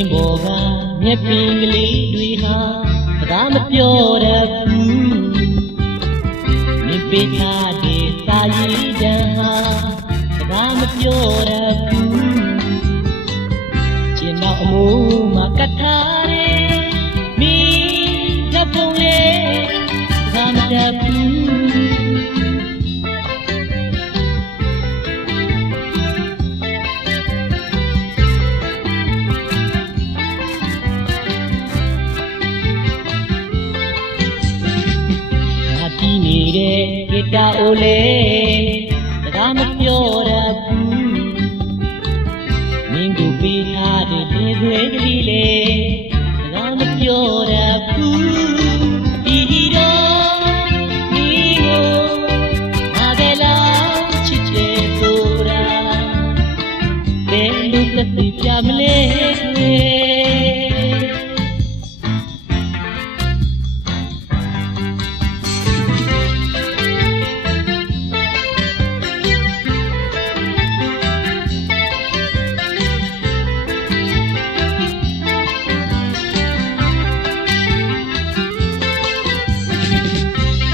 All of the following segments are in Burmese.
င်ပေါ်ကမျက်ပင်ကလေးတွေဟာစကားမပြောတတ်ဘူးမြင်ပေးထားတဲ့စာရည်တန်းဟာစကားမပြောတတ်ဘူးကျင်တော့အမိုးမှာကတ်ထားတဲ့မိကပုံလေးစကားမတတ်ဘူးနေတဲ့ဂီတာအိုလေးစကားမပြောတတ်ဘူးမင်းကိုပေးထားတဲ့ဒီသွေးကလေးလေးစကားမပြောတတ်ဘူးဒီတော့မင်းကိုအားကလေးချစ်ချင်ဆိုတာဘယ်လိုသက်သေပြမလဲ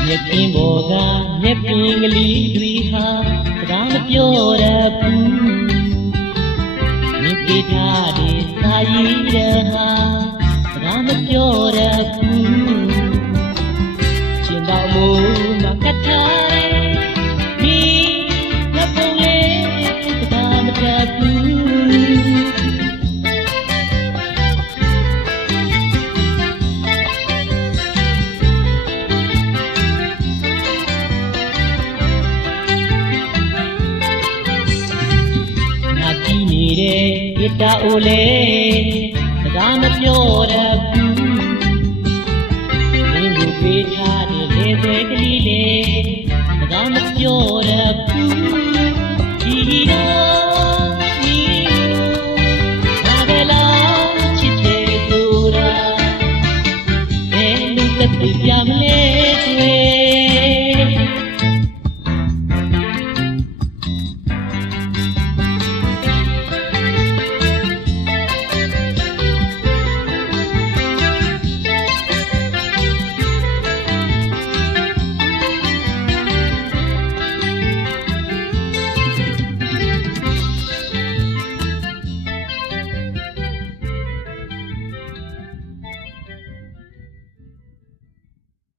မျက်ပင်ပေါ်ကမျက်ပင်ကလေးတွေဟာစကားမပြောတတ်ဘူးမြင်ပေးထားတဲ့စာရည်တန်းဟာစကားမပြောတတ်ဘူးကျင်တော်မူမကတ်ထားတဲ့မိငါပုံလေးစကားမတတ်ဘူးဂီတာအိုလေးစကားမပြောတတ်ဘူး